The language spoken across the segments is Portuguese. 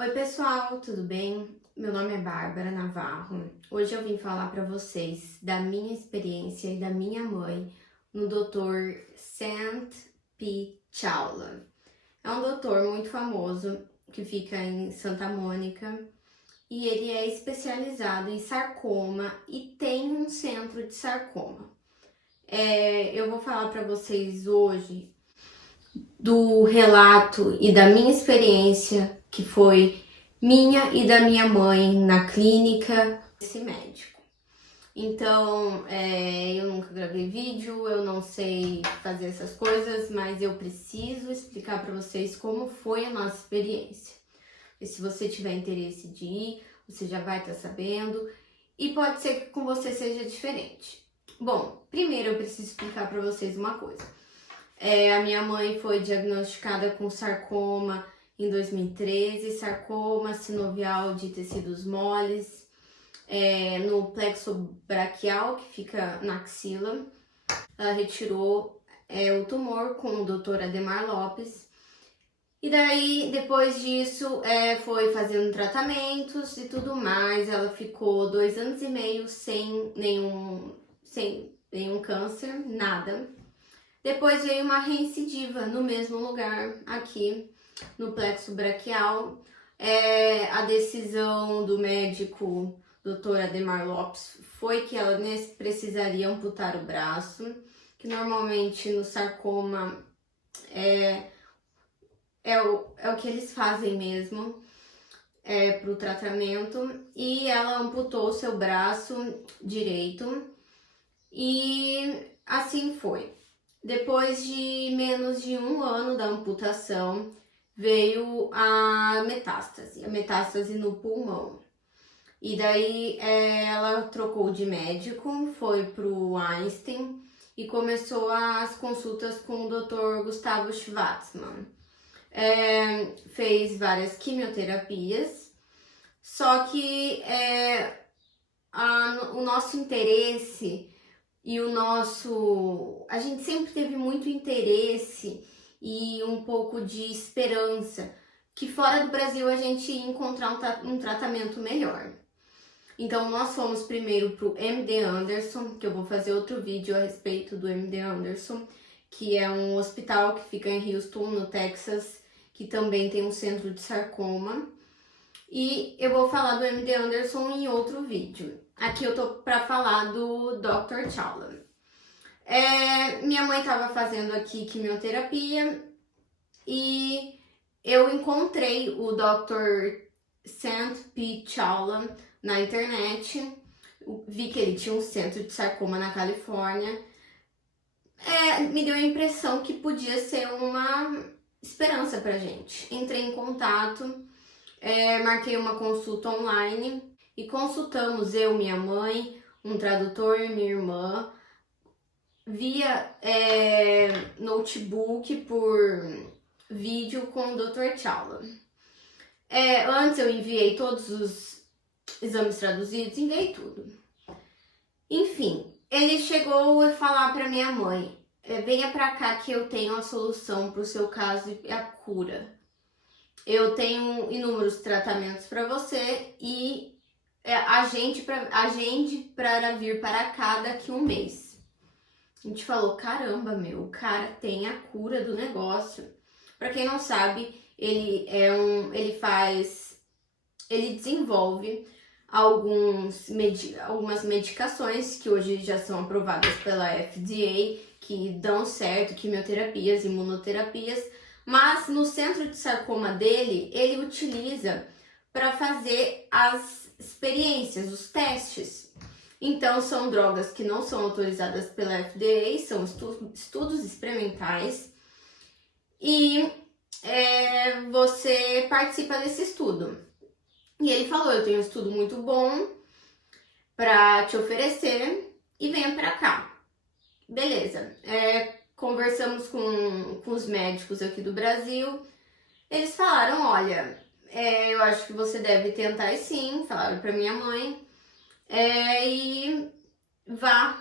Oi pessoal, tudo bem? Meu nome é Bárbara Navarro. Hoje eu vim falar para vocês da minha experiência e da minha mãe no Dr. Sant P. Chawla. É um doutor muito famoso que fica em Santa Mônica e ele é especializado em sarcoma e tem um centro de sarcoma. Eu vou falar para vocês hoje do relato e da minha experiência, que foi minha e da minha mãe na clínica desse médico. Então, eu nunca gravei vídeo, eu não sei fazer essas coisas, mas eu preciso explicar para vocês como foi a nossa experiência. E se você tiver interesse de ir, você já vai estar sabendo, e pode ser que com você seja diferente. Bom, primeiro eu preciso explicar para vocês uma coisa. A minha mãe foi diagnosticada com sarcoma em 2013, sarcoma sinovial de tecidos moles, no plexo braquial, que fica na axila. Ela retirou o tumor com o Dr. Ademar Lopes. E daí, depois disso, foi fazendo tratamentos e tudo mais. Ela ficou 2 anos e meio sem nenhum câncer, nada. Depois veio uma reincidiva no mesmo lugar, aqui no plexo braquial. A decisão do médico Dr. Ademar Lopes foi que ela precisaria amputar o braço, que normalmente no sarcoma é o que eles fazem mesmo para o tratamento. E ela amputou o seu braço direito e assim foi. Depois de menos de 1 ano da amputação, veio a metástase no pulmão. E daí ela trocou de médico, foi pro Einstein e começou as consultas com o Dr. Gustavo Schwartzman. Fez várias quimioterapias, só que o nosso interesse e a gente sempre teve muito interesse e um pouco de esperança que fora do Brasil a gente ia encontrar um tratamento melhor. Então nós fomos primeiro pro MD Anderson, que eu vou fazer outro vídeo a respeito do MD Anderson, que é um hospital que fica em Houston, no Texas, que também tem um centro de sarcoma. E eu vou falar do MD Anderson em outro vídeo. Aqui eu tô para falar do Dr. Chawla. Minha mãe estava fazendo aqui quimioterapia e eu encontrei o Dr. Sant P. Chawla na internet. Vi que ele tinha um centro de sarcoma na Califórnia. Me deu a impressão que podia ser uma esperança pra gente. Entrei em contato, marquei uma consulta online e consultamos eu, minha mãe, um tradutor e minha irmã via notebook por vídeo com o Dr. Chawla. Antes eu enviei todos os exames traduzidos, enviei tudo. Enfim, ele chegou a falar para minha mãe: venha para cá que eu tenho a solução para o seu caso e a cura. Eu tenho inúmeros tratamentos para você e agende para vir para cá daqui 1 mês. A gente falou: caramba, meu, o cara tem a cura do negócio. Para quem não sabe, ele desenvolve algumas medicações que hoje já são aprovadas pela FDA, que dão certo, quimioterapias, imunoterapias, mas no centro de sarcoma dele, ele utiliza para fazer as experiências, os testes. Então, são drogas que não são autorizadas pela FDA, são estudos experimentais, e você participa desse estudo. E ele falou: eu tenho um estudo muito bom para te oferecer e venha para cá. Beleza. Conversamos com os médicos aqui do Brasil. Eles falaram: olha, eu acho que você deve tentar sim. Falaram para minha mãe. E vá,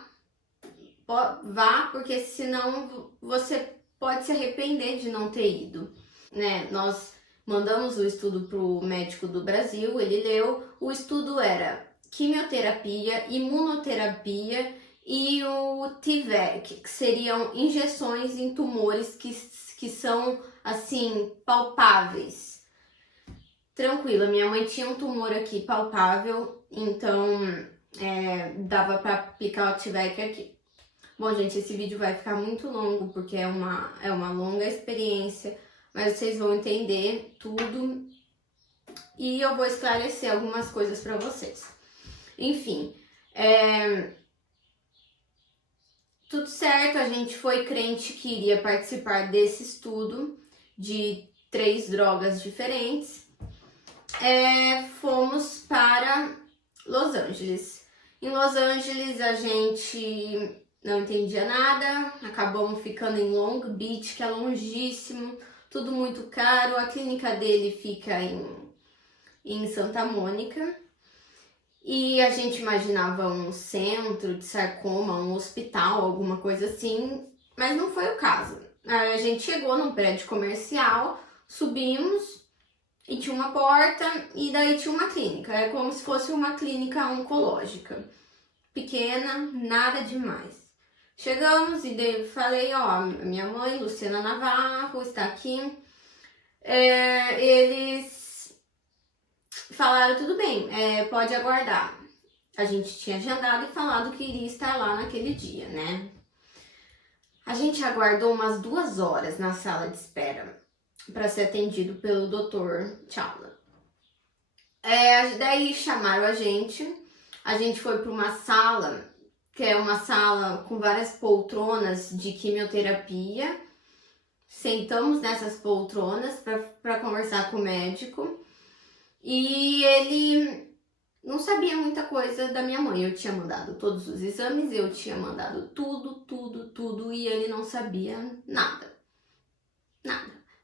porque senão você pode se arrepender de não ter ido, né? Nós Mandamos o estudo para o médico do Brasil, ele leu. O estudo era quimioterapia, imunoterapia e o TVEC, que seriam injeções em tumores que são, assim, palpáveis. Tranquila, minha mãe tinha um tumor aqui palpável, então dava para aplicar o TVEC aqui. Bom, gente, esse vídeo vai ficar muito longo, porque é uma longa experiência, mas vocês vão entender tudo e eu vou esclarecer algumas coisas para vocês. Enfim, tudo certo, a gente foi crente que iria participar desse estudo de 3 drogas diferentes. Fomos para Los Angeles. Em Los Angeles a gente não entendia nada, acabamos ficando em Long Beach, que é longíssimo, tudo muito caro. A clínica dele fica em Santa Mônica e a gente imaginava um centro de sarcoma, um hospital, alguma coisa assim, mas não foi o caso. A gente chegou num prédio comercial, subimos e tinha uma porta e daí tinha uma clínica, é como se fosse uma clínica oncológica, pequena, nada demais. Chegamos e daí falei, ó, minha mãe, Luciana Navarro, está aqui. Eles falaram, tudo bem, pode aguardar. A gente tinha agendado e falado que iria estar lá naquele dia, né? A gente aguardou umas 2 horas na sala de espera para ser atendido pelo Dr. Chawla. Daí chamaram a gente foi para uma sala, que é uma sala com várias poltronas de quimioterapia. Sentamos nessas poltronas para conversar com o médico e ele não sabia muita coisa da minha mãe. Eu tinha mandado todos os exames, eu tinha mandado tudo e ele não sabia nada.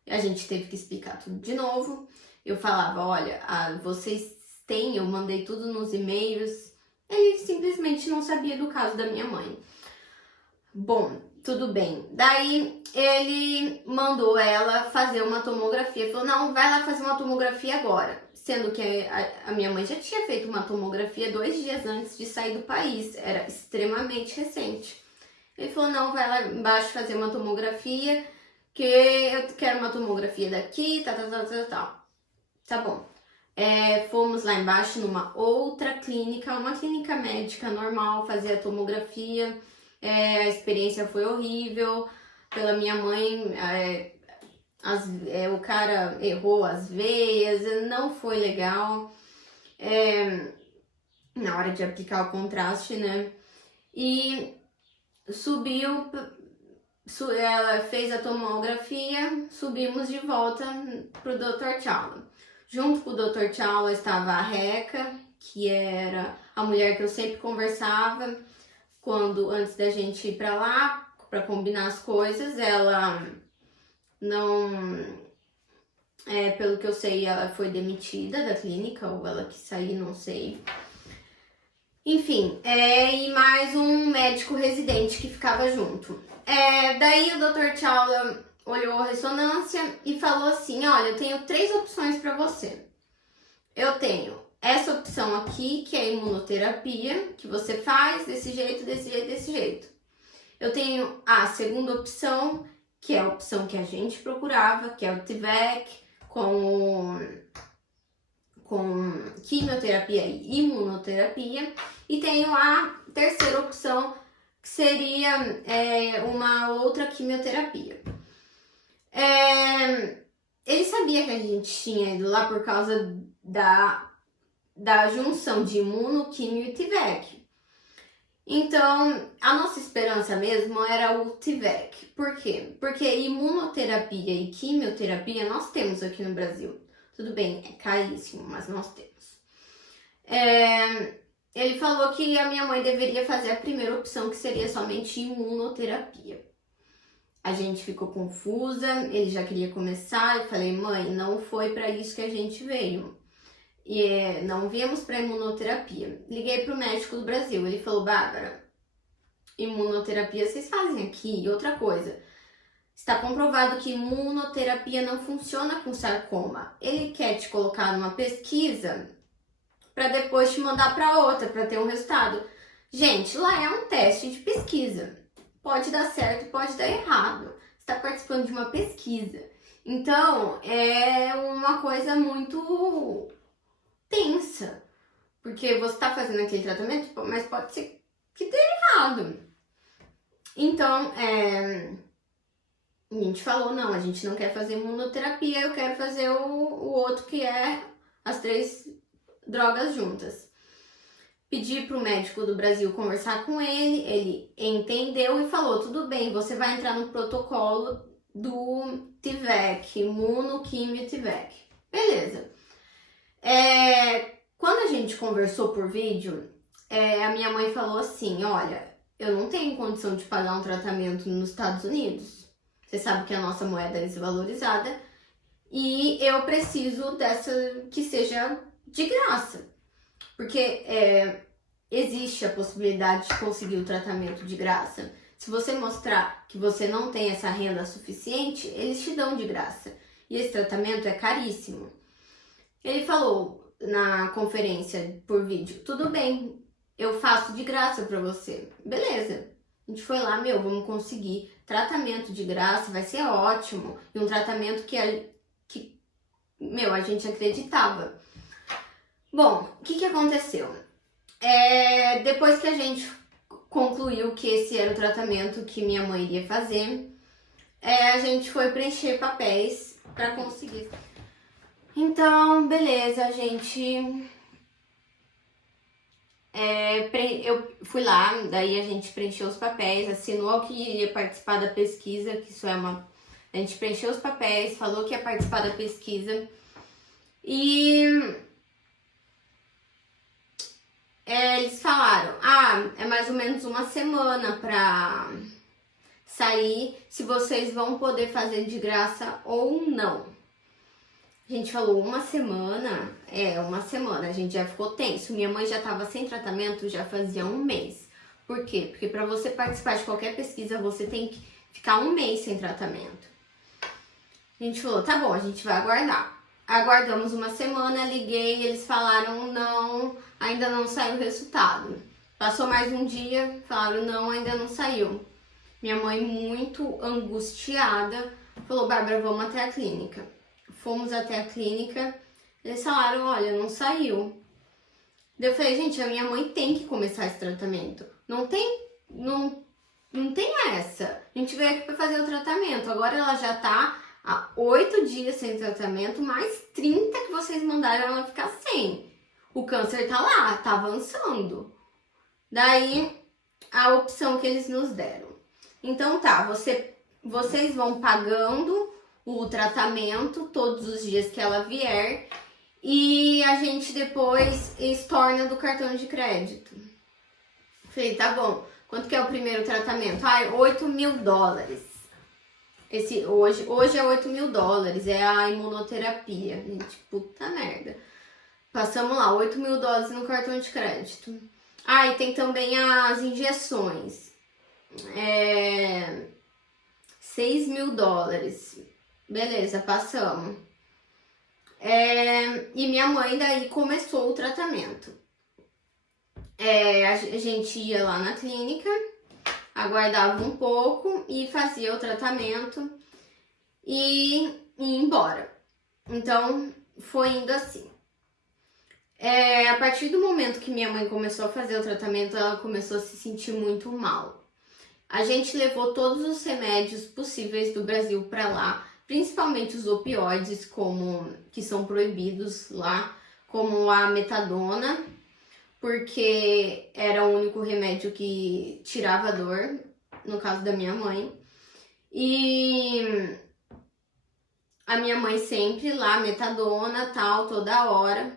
A gente teve que explicar tudo de novo. Eu falava, olha, vocês têm, eu mandei tudo nos e-mails. Ele simplesmente não sabia do caso da minha mãe. Bom, tudo bem. Daí ele mandou ela fazer uma tomografia. Falou, não, vai lá fazer uma tomografia agora. Sendo que a minha mãe já tinha feito uma tomografia 2 dias antes de sair do país. Era extremamente recente. Ele falou, não, vai lá embaixo fazer uma tomografia, que eu quero uma tomografia daqui, tal. Tá bom. Fomos lá embaixo numa outra clínica, uma clínica médica normal, fazer a tomografia. A experiência foi horrível pela minha mãe. O cara errou as veias, não foi legal na hora de aplicar o contraste, né? E subiu, ela fez a tomografia, subimos de volta pro Dr. Chawla. Junto com o Dr. Chawla estava a Reca, que era a mulher que eu sempre conversava antes da gente ir para lá, para combinar as coisas. Ela não, pelo que eu sei, ela foi demitida da clínica, ou ela quis sair, não sei. Enfim, e mais um médico residente que ficava junto. Daí o Dr. Chawla olhou a ressonância e falou assim, olha, eu tenho 3 opções para você. Eu tenho essa opção aqui, que é a imunoterapia, que você faz desse jeito. Eu tenho a segunda opção, que é a opção que a gente procurava, que é o TVEC, com quimioterapia e imunoterapia. E tenho a terceira opção, que seria uma outra quimioterapia. Ele sabia que a gente tinha ido lá por causa da junção de imuno, quimio e TVEC. Então, a nossa esperança mesmo era o TVEC. Por quê? Porque imunoterapia e quimioterapia nós temos aqui no Brasil. Tudo bem, é caríssimo, mas nós temos. Ele falou que a minha mãe deveria fazer a primeira opção, que seria somente imunoterapia. A gente ficou confusa, ele já queria começar. Eu falei, mãe, não foi para isso que a gente veio. Não viemos para imunoterapia. Liguei pro médico do Brasil, ele falou, Bárbara, imunoterapia vocês fazem aqui. E outra coisa, Está comprovado que imunoterapia não funciona com sarcoma. Ele quer te colocar numa pesquisa para depois te mandar para outra, para ter um resultado. Gente, lá é um teste de pesquisa. Pode dar certo, pode dar errado. Você está participando de uma pesquisa. Então, é uma coisa muito tensa. Porque você está fazendo aquele tratamento, mas pode ser que dê errado. Então, a gente falou, não, a gente não quer fazer imunoterapia, eu quero fazer o outro que é as 3 drogas juntas. Pedi pro médico do Brasil conversar com ele entendeu e falou, tudo bem, você vai entrar no protocolo do TIVEC, imunoquimio TIVEC. Beleza. Quando a gente conversou por vídeo, a minha mãe falou assim, olha, eu não tenho condição de pagar um tratamento nos Estados Unidos. Você sabe que a nossa moeda é desvalorizada e eu preciso dessa que seja de graça. Porque existe a possibilidade de conseguir o tratamento de graça. Se você mostrar que você não tem essa renda suficiente, eles te dão de graça. E esse tratamento é caríssimo. Ele falou na conferência por vídeo, tudo bem, eu faço de graça pra você. Beleza. A gente foi lá, vamos conseguir tratamento de graça, vai ser ótimo. E um tratamento que a gente acreditava. Bom, o que aconteceu? Depois que a gente concluiu que esse era o tratamento que minha mãe iria fazer, a gente foi preencher papéis para conseguir. Então, beleza, a gente... eu fui lá, daí a gente preencheu os papéis, assinou que ia participar da pesquisa, que isso é uma... A gente preencheu os papéis, falou que ia participar da pesquisa e eles falaram, é mais ou menos uma semana pra sair, se vocês vão poder fazer de graça ou não. A gente falou uma semana, a gente já ficou tenso. Minha mãe já tava sem tratamento já fazia um mês. Por quê? Porque para você participar de qualquer pesquisa, você tem que ficar um mês sem tratamento. A gente falou, tá bom, a gente vai aguardar. Aguardamos uma semana, liguei, eles falaram não, ainda não saiu o resultado. Passou mais um dia, falaram não, ainda não saiu. Minha mãe muito angustiada, falou, Bárbara, vamos até a clínica. Fomos até a clínica, eles falaram, olha, não saiu. Daí eu falei, gente, a minha mãe tem que começar esse tratamento. Não tem essa. A gente veio aqui para fazer o tratamento. Agora ela já tá há 8 dias sem tratamento, mais 30 que vocês mandaram ela ficar sem. O câncer tá lá, tá avançando. Daí, a opção que eles nos deram. Então tá, vocês vão pagando o tratamento todos os dias que ela vier e a gente depois estorna do cartão de crédito. Falei, tá bom, quanto que é o primeiro tratamento? $8.000. Hoje é $8.000, é a imunoterapia. Gente, puta merda. Passamos lá, $8.000 no cartão de crédito. E tem também as injeções. $6.000. Beleza, passamos. E minha mãe daí começou o tratamento. A gente ia lá na clínica, aguardava um pouco e fazia o tratamento e ia embora. Então, foi indo assim. A partir do momento que minha mãe começou a fazer o tratamento, ela começou a se sentir muito mal. A gente levou todos os remédios possíveis do Brasil para lá, principalmente os opioides, que são proibidos lá, como a metadona, porque era o único remédio que tirava a dor, no caso da minha mãe. E a minha mãe sempre lá, metadona, tal, toda hora.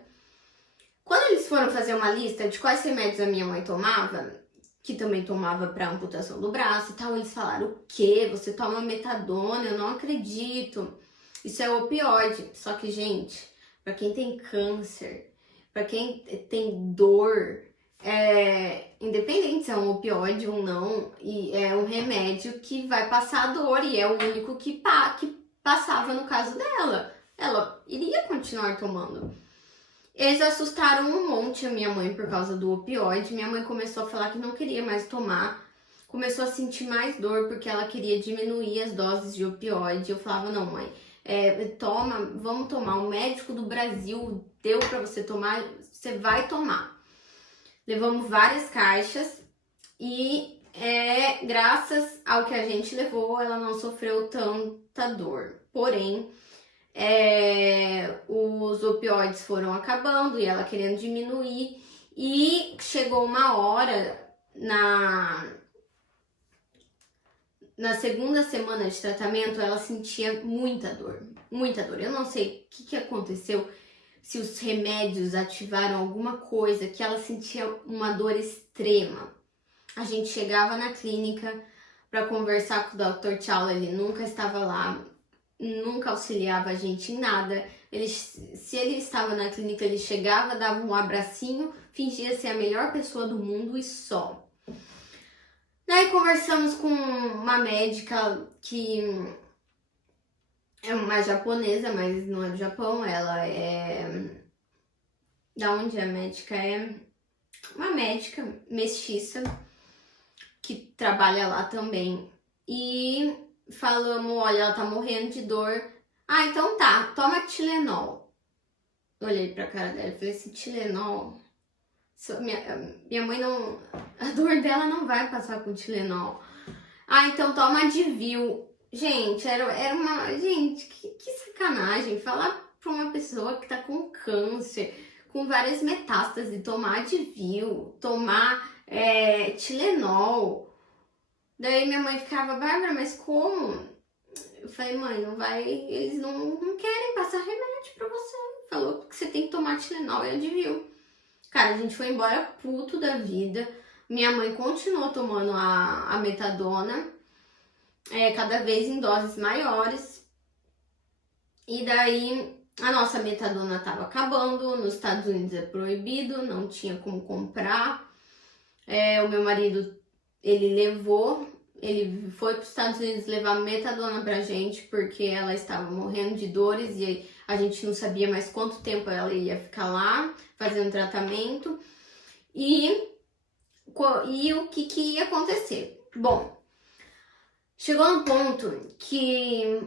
Quando eles foram fazer uma lista de quais remédios a minha mãe tomava, que também tomava para amputação do braço e tal, eles falaram, o quê? Você toma metadona? Eu não acredito. Isso é opioide. Só que, gente, para quem tem câncer, para quem tem dor, independente se é um opioide ou não, e é um remédio que vai passar a dor e é o único que passava no caso dela. Ela iria continuar tomando. Eles assustaram um monte a minha mãe por causa do opioide. Minha mãe começou a falar que não queria mais tomar. Começou a sentir mais dor porque ela queria diminuir as doses de opioide. Eu falava, não, mãe, vamos tomar. O médico do Brasil deu pra você tomar, você vai tomar. Levamos várias caixas e graças ao que a gente levou, ela não sofreu tanta dor. Porém, os opioides foram acabando e ela querendo diminuir, e chegou uma hora na segunda semana de tratamento ela sentia muita dor, muita dor. Eu não sei o que aconteceu, se os remédios ativaram alguma coisa, que ela sentia uma dor extrema. A gente chegava na clínica para conversar com o Dr. Chawla, ele nunca estava lá, nunca auxiliava a gente em nada. Se ele estava na clínica, ele chegava, dava um abracinho, fingia ser a melhor pessoa do mundo e só. Daí conversamos com uma médica que é uma japonesa, mas não é do Japão, ela é... Da onde é a médica? É uma médica mestiça que trabalha lá também. E falamos, olha, ela tá morrendo de dor. Ah, então tá, toma Tilenol. Olhei pra cara dela e falei assim, Tilenol? Minha mãe não... A dor dela não vai passar com Tilenol. Ah, então toma Advil. Gente, era uma... Gente, que sacanagem. Falar pra uma pessoa que tá com câncer, com várias metástases, tomar Advil, tomar Tilenol. Daí minha mãe ficava, Bárbara, mas como? Eu falei, mãe, não vai... Eles não querem passar remédio pra você. Falou que você tem que tomar Tilenol e Advil. Cara, a gente foi embora puto da vida. Minha mãe continuou tomando a metadona, cada vez em doses maiores. E daí a nossa metadona tava acabando. Nos Estados Unidos é proibido, não tinha como comprar. O meu marido, ele foi para os Estados Unidos levar metadona pra gente, porque ela estava morrendo de dores e a gente não sabia mais quanto tempo ela ia ficar lá fazendo tratamento. E o que ia acontecer? Bom, chegou no ponto que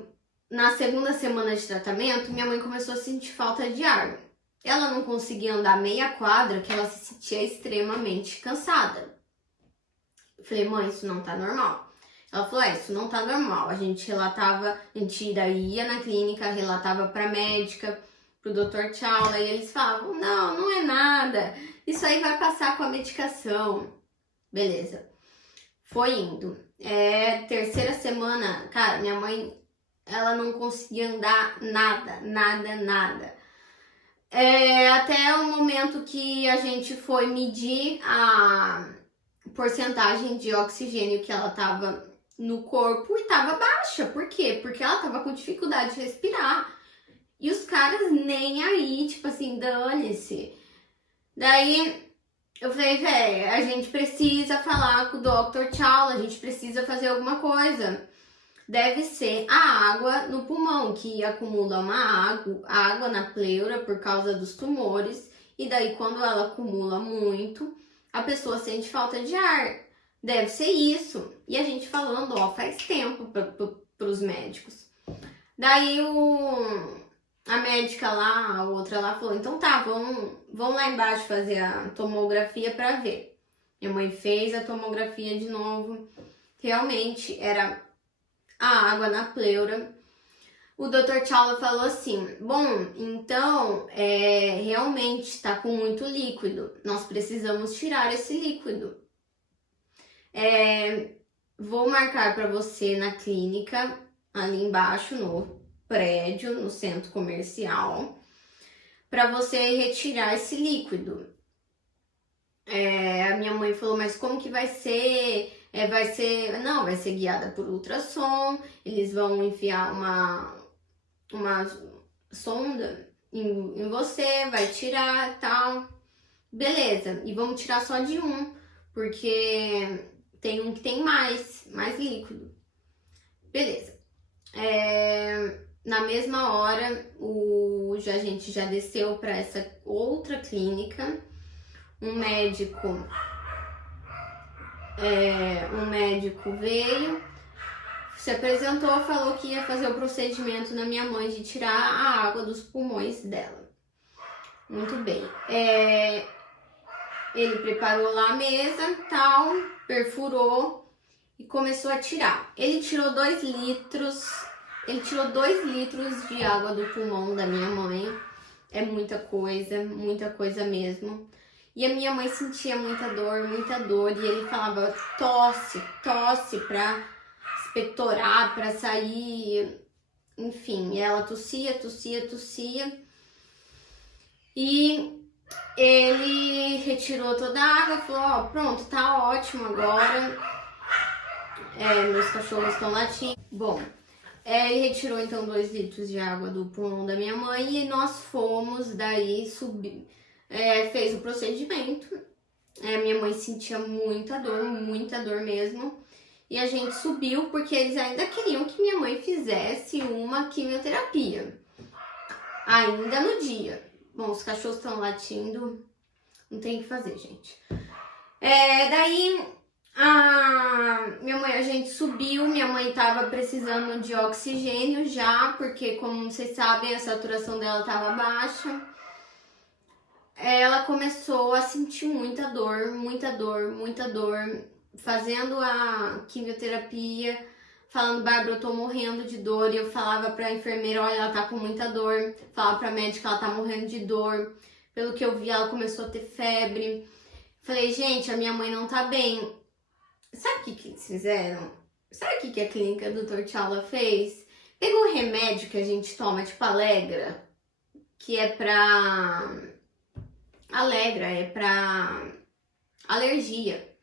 na segunda semana de tratamento, minha mãe começou a sentir falta de ar. Ela não conseguia andar meia quadra, que ela se sentia extremamente cansada. Eu falei, mãe, isso não tá normal. Ela falou, isso não tá normal. A gente ia na clínica, relatava pra médica, pro Dr. Chawla, e eles falavam, não é nada, isso aí vai passar com a medicação. Beleza. Foi indo. Terceira semana, cara, minha mãe, ela não conseguia andar nada. Até o momento que a gente foi medir a porcentagem de oxigênio que ela tava no corpo e tava baixa. Por quê? Porque ela tava com dificuldade de respirar. E os caras nem aí, tipo assim, dane-se. Daí eu falei, velho, a gente precisa falar com o Dr. Chawla, a gente precisa fazer alguma coisa. Deve ser a água no pulmão, que acumula uma água na pleura por causa dos tumores. E daí quando ela acumula muito, a pessoa sente falta de ar. Deve ser isso. E a gente falando, faz tempo para os médicos. Daí a médica lá, a outra lá, falou, então tá, vamos lá embaixo fazer a tomografia para ver. Minha mãe fez a tomografia de novo. Realmente era a água na pleura. O Dr. Chawla falou assim, bom, então realmente tá com muito líquido, nós precisamos tirar esse líquido. Vou marcar para você na clínica, ali embaixo no prédio, no centro comercial, para você retirar esse líquido. A minha mãe falou, mas como que vai ser? Vai ser guiada por ultrassom, eles vão enfiar uma sonda em você, vai tirar e tal. beleza, e vamos tirar só de um, porque tem um que tem mais líquido. Beleza. Na mesma hora, a gente já desceu para essa outra clínica. Um médico veio, se apresentou, falou que ia fazer o procedimento na minha mãe de tirar a água dos pulmões dela. Muito bem. Ele preparou lá a mesa, tal, perfurou e começou a tirar. Ele tirou 2 litros de água do pulmão da minha mãe. É muita coisa mesmo. E a minha mãe sentia muita dor, e ele falava tosse pra expectorar, pra sair, enfim. E ela tossia. E ele retirou toda a água, falou, ó, pronto, tá ótimo agora. Meus cachorros estão latindo. Bom, ele retirou então 2 litros de água do pulmão da minha mãe e nós fomos daí subir. Fez o procedimento. Minha mãe sentia muita dor mesmo. E a gente subiu porque eles ainda queriam que minha mãe fizesse uma quimioterapia. Ainda no dia. Bom, os cachorros estão latindo. Não tem o que fazer, gente. Daí, a gente subiu. Minha mãe tava precisando de oxigênio já, porque, como vocês sabem, a saturação dela tava baixa. Ela começou a sentir muita dor, fazendo a quimioterapia, falando, Bárbara, eu tô morrendo de dor, e eu falava pra enfermeira, olha, ela tá com muita dor, falava pra médica, ela tá morrendo de dor, pelo que eu vi, ela começou a ter febre. Falei, gente, a minha mãe não tá bem. Sabe o que eles fizeram? Sabe o que a clínica do Dr. Tchaula fez? Pegou um remédio que a gente toma, tipo Alegra, que é pra alergia.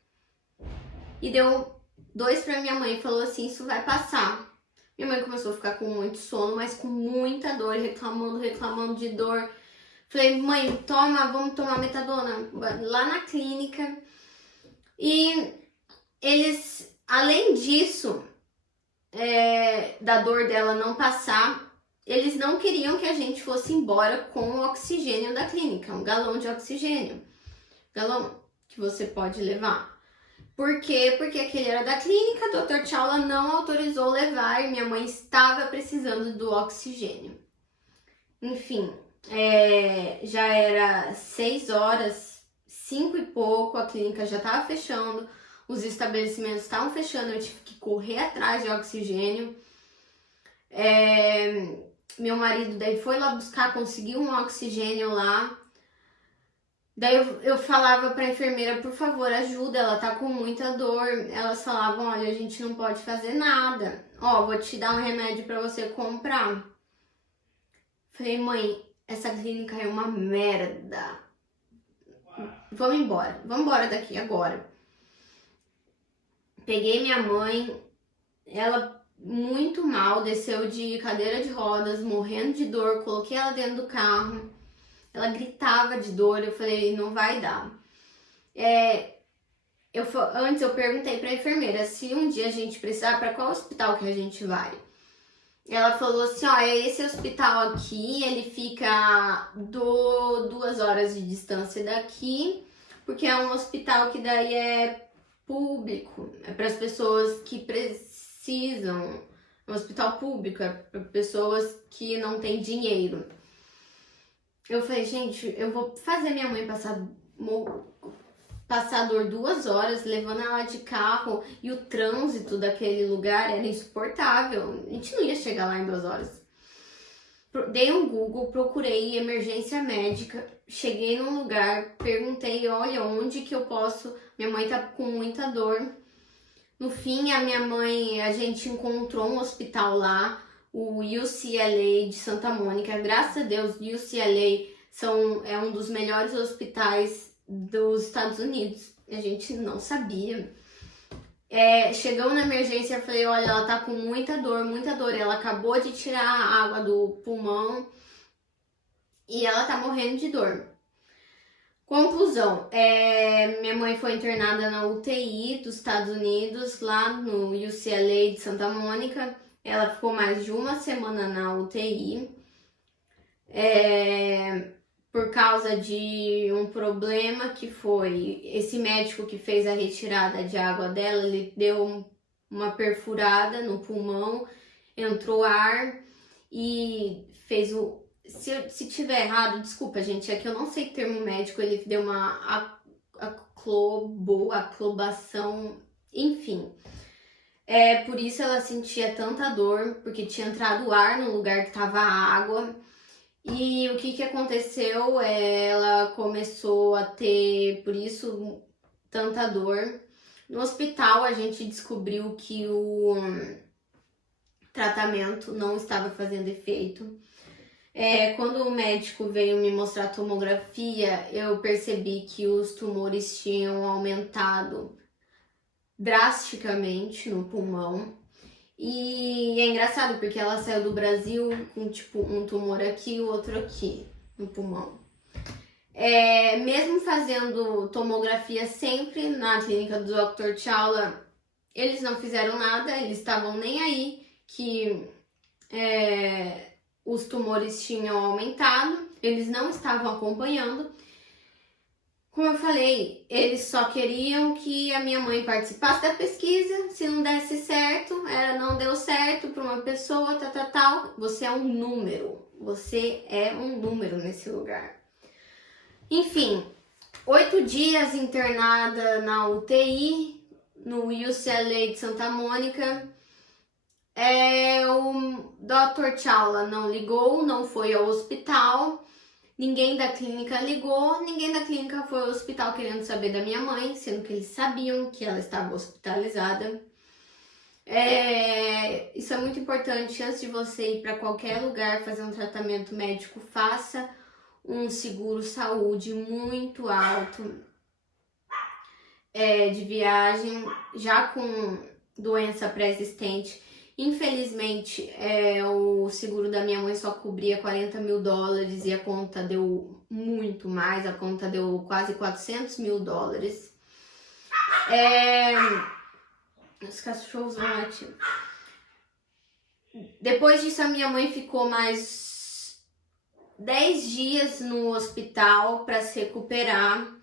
E deu 2 pra minha mãe e falou assim, isso vai passar. Minha mãe começou a ficar com muito sono, mas com muita dor, reclamando de dor. Falei, mãe, vamos tomar metadona lá na clínica. E eles, além disso, da dor dela não passar, eles não queriam que a gente fosse embora com o oxigênio da clínica, um galão de oxigênio. Galão que você pode levar. Por quê? Porque aquele era da clínica, o Dr. Tchaula não autorizou levar e minha mãe estava precisando do oxigênio. Enfim, já era 6 horas, 5 e pouco, a clínica já estava fechando, os estabelecimentos estavam fechando, eu tive que correr atrás de oxigênio. Meu marido daí foi lá buscar, conseguiu um oxigênio lá. Daí eu falava pra enfermeira, por favor, ajuda, ela tá com muita dor. Elas falavam, olha, a gente não pode fazer nada. Ó, vou te dar um remédio pra você comprar. Falei, mãe, essa clínica é uma merda. Vamos embora daqui agora. Peguei minha mãe, ela muito mal, desceu de cadeira de rodas, morrendo de dor, coloquei ela dentro do carro. Ela gritava de dor, eu falei, não vai dar. Antes eu perguntei pra enfermeira se um dia a gente precisar, pra qual hospital que a gente vai. Ela falou assim, ó, esse hospital aqui, ele fica 2 horas de distância daqui, porque é um hospital que daí é público, é para as pessoas que precisam, é um hospital público, é para pessoas que não têm dinheiro. Eu falei, gente, eu vou fazer minha mãe passar dor 2 horas, levando ela de carro, e o trânsito daquele lugar era insuportável. A gente não ia chegar lá em 2 horas. Dei um Google, procurei emergência médica, cheguei num lugar, perguntei, olha, onde que eu posso... Minha mãe tá com muita dor. No fim, a gente encontrou um hospital lá, o UCLA de Santa Mônica. Graças a Deus, o UCLA é um dos melhores hospitais dos Estados Unidos. A gente não sabia. Chegamos na emergência, eu falei, olha, ela tá com muita dor. Ela acabou de tirar a água do pulmão e ela tá morrendo de dor. Conclusão, minha mãe foi internada na UTI dos Estados Unidos, lá no UCLA de Santa Mônica. Ela ficou mais de uma semana na UTI, por causa de um problema que foi, esse médico que fez a retirada de água dela, ele deu uma perfurada no pulmão, entrou ar e fez o... Se tiver errado, desculpa, gente, é que eu não sei termo médico, ele deu uma aclobação, enfim. Por isso ela sentia tanta dor, porque tinha entrado ar no lugar que tava água. E o que aconteceu? Ela começou a ter, por isso, tanta dor. No hospital a gente descobriu que o tratamento não estava fazendo efeito. Quando o médico veio me mostrar a tomografia, eu percebi que os tumores tinham aumentado drasticamente no pulmão. E é engraçado porque ela saiu do Brasil com tipo um tumor aqui e o outro aqui no pulmão. Mesmo fazendo tomografia sempre na clínica do Dr. Chawla, eles não fizeram nada, eles estavam nem aí que os tumores tinham aumentado, eles não estavam acompanhando. Como eu falei, eles só queriam que a minha mãe participasse da pesquisa. Se não desse certo, não deu certo para uma pessoa, tal. Você é um número. Você é um número nesse lugar. Enfim, 8 dias internada na UTI, no UCLA de Santa Mônica. O Dr. Chawla não ligou, não foi ao hospital. Ninguém da clínica ligou, ninguém da clínica foi ao hospital querendo saber da minha mãe, sendo que eles sabiam que ela estava hospitalizada. Isso é muito importante. Antes de você ir para qualquer lugar fazer um tratamento médico, faça um seguro saúde muito alto de viagem, já com doença pré-existente. Infelizmente, o seguro da minha mãe só cobria $40 mil e a conta deu muito mais, a conta deu quase $400 mil. Os cachorros vão latir. Depois disso, a minha mãe ficou mais 10 dias no hospital para se recuperar. O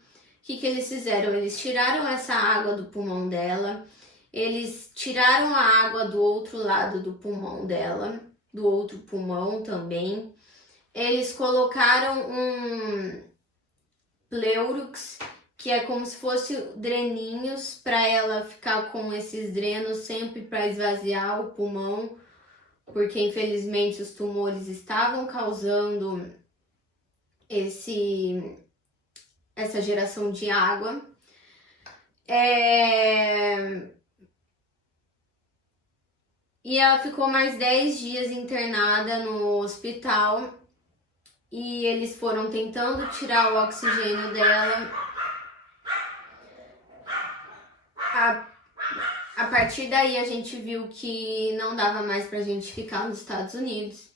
que eles fizeram? Eles tiraram essa água do pulmão dela. Eles tiraram a água do outro lado do pulmão dela, do outro pulmão também. Eles colocaram um Pleurox, que é como se fosse dreninhos, para ela ficar com esses drenos sempre para esvaziar o pulmão, porque infelizmente os tumores estavam causando essa geração de água. E ela ficou mais 10 dias internada no hospital e eles foram tentando tirar o oxigênio dela. A partir daí a gente viu que não dava mais pra gente ficar nos Estados Unidos,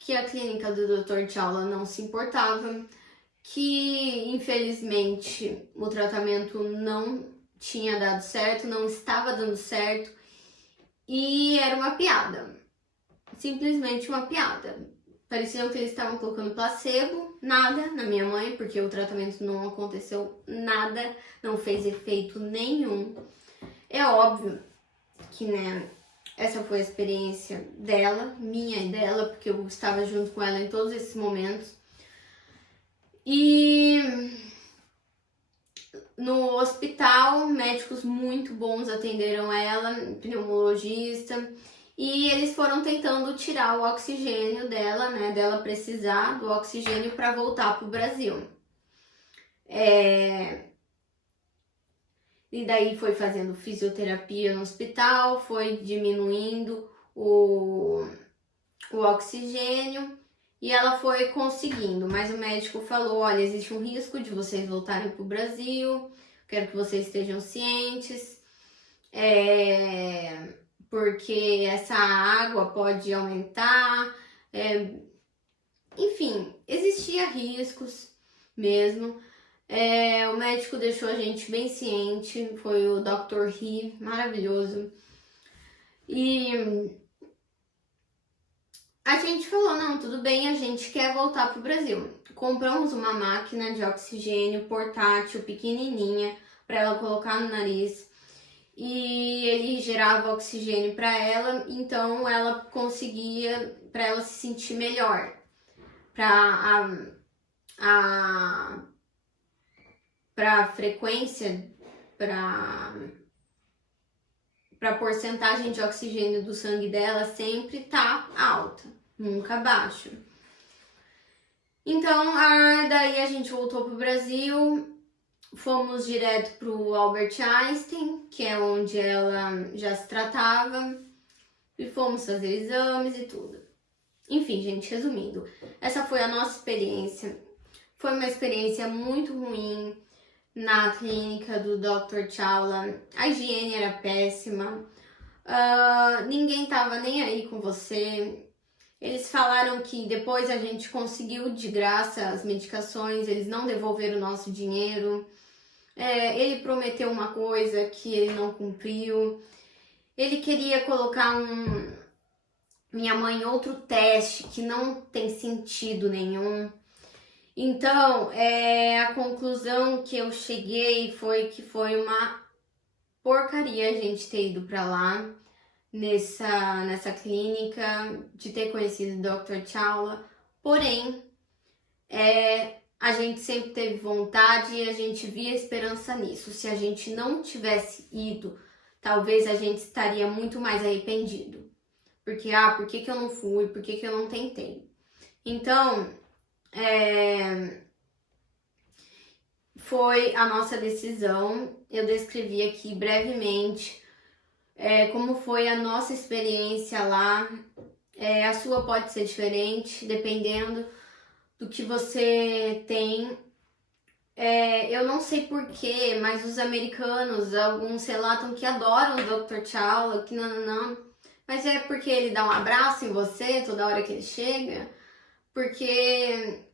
que a clínica do Dr. Chawla não se importava, que infelizmente o tratamento não tinha dado certo, não estava dando certo. E era uma piada, simplesmente uma piada. Parecia que eles estavam colocando placebo, nada na minha mãe, porque o tratamento não aconteceu nada, não fez efeito nenhum. É óbvio que, essa foi a experiência dela, minha e dela, porque eu estava junto com ela em todos esses momentos. E no hospital, médicos muito bons atenderam ela, pneumologista, e eles foram tentando tirar o oxigênio dela, dela precisar do oxigênio para voltar para o Brasil. E daí foi fazendo fisioterapia no hospital, foi diminuindo o oxigênio. E ela foi conseguindo, mas o médico falou, olha, existe um risco de vocês voltarem para o Brasil, quero que vocês estejam cientes, porque essa água pode aumentar, enfim, existia riscos mesmo, O médico deixou a gente bem ciente, foi o Dr. He, maravilhoso. E a gente falou, não, tudo bem, a gente quer voltar pro Brasil. Compramos uma máquina de oxigênio portátil, pequenininha, para ela colocar no nariz. E ele gerava oxigênio para ela, então ela conseguia, para ela se sentir melhor. Para a frequência, para a porcentagem de oxigênio do sangue dela sempre tá alta, nunca baixa. Então, daí a gente voltou pro Brasil, fomos direto pro Albert Einstein, que é onde ela já se tratava, e fomos fazer exames e tudo. Enfim, gente, resumindo, essa foi a nossa experiência. Foi uma experiência muito ruim na clínica do Dr. Chawla. A higiene era péssima, ninguém tava nem aí com você. Eles falaram que depois a gente conseguiu de graça as medicações, eles não devolveram o nosso dinheiro. Ele prometeu uma coisa que ele não cumpriu. Ele queria colocar minha mãe em outro teste que não tem sentido nenhum. Então, a conclusão que eu cheguei foi que foi uma porcaria a gente ter ido pra lá, nessa clínica, de ter conhecido o Dr. Chawla. Porém, a gente sempre teve vontade e a gente via esperança nisso. Se a gente não tivesse ido, talvez a gente estaria muito mais arrependido. Porque, por que eu não fui? Por que eu não tentei? Então, foi a nossa decisão. Eu descrevi aqui brevemente como foi a nossa experiência lá. A sua pode ser diferente, dependendo do que você tem. Eu não sei porquê, mas os americanos, alguns relatam que adoram o Dr. Chawla, que não. Mas é porque ele dá um abraço em você toda hora que ele chega? Porque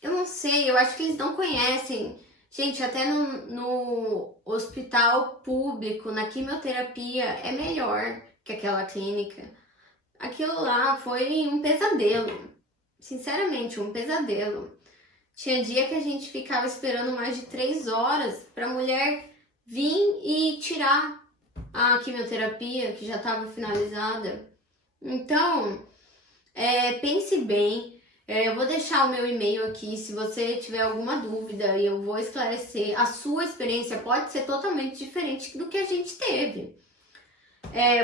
eu não sei, eu acho que eles não conhecem. Gente, até no hospital público, na quimioterapia, é melhor que aquela clínica. Aquilo lá foi um pesadelo. Sinceramente, um pesadelo. Tinha dia que a gente ficava esperando mais de 3 horas para a mulher vir e tirar a quimioterapia que já estava finalizada. Então, pense bem. Eu vou deixar o meu e-mail aqui se você tiver alguma dúvida e eu vou esclarecer. A sua experiência pode ser totalmente diferente do que a gente teve.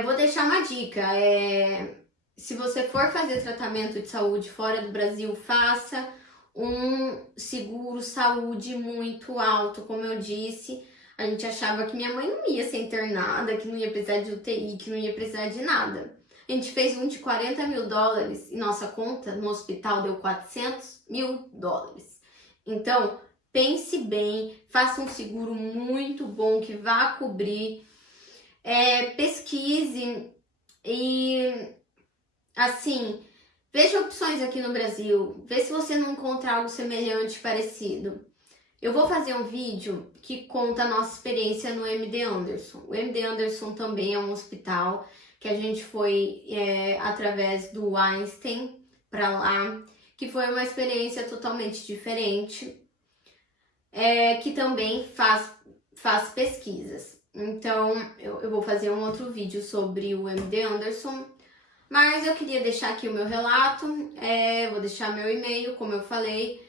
Vou deixar uma dica. Se você for fazer tratamento de saúde fora do Brasil, faça um seguro saúde muito alto, como eu disse. A gente achava que minha mãe não ia ser internada, que não ia precisar de UTI, que não ia precisar de nada. A gente fez um de $40 mil e nossa conta no hospital deu $400 mil. Então, pense bem, faça um seguro muito bom que vá cobrir. Pesquise e, assim, veja opções aqui no Brasil. Vê se você não encontra algo semelhante, parecido. Eu vou fazer um vídeo que conta a nossa experiência no MD Anderson. O MD Anderson também é um hospital que a gente foi através do Einstein para lá, que foi uma experiência totalmente diferente, que também faz pesquisas. Então, eu vou fazer um outro vídeo sobre o MD Anderson, mas eu queria deixar aqui o meu relato, vou deixar meu e-mail, como eu falei.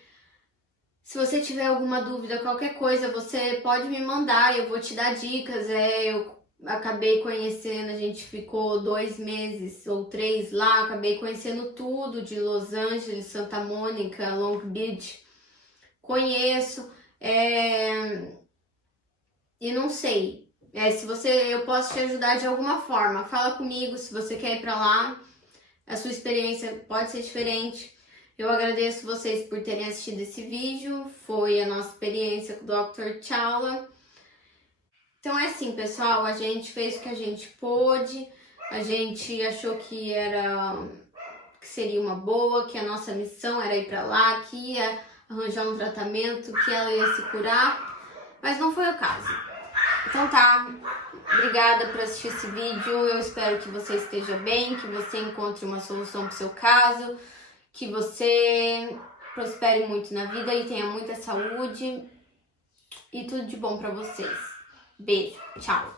Se você tiver alguma dúvida, qualquer coisa, você pode me mandar, eu vou te dar dicas. Eu acabei conhecendo, a gente ficou 2 meses ou 3 lá, acabei conhecendo tudo de Los Angeles, Santa Mônica, Long Beach. Conheço, e não sei, se eu posso te ajudar de alguma forma. Fala comigo se você quer ir pra lá, a sua experiência pode ser diferente. Eu agradeço vocês por terem assistido esse vídeo, foi a nossa experiência com o Dr. Chawla. Então é assim, pessoal, a gente fez o que a gente pôde, a gente achou que seria uma boa, que a nossa missão era ir pra lá, que ia arranjar um tratamento, que ela ia se curar, mas não foi o caso. Então tá, obrigada por assistir esse vídeo, eu espero que você esteja bem, que você encontre uma solução pro seu caso, que você prospere muito na vida e tenha muita saúde e tudo de bom pra vocês. Beijo, tchau!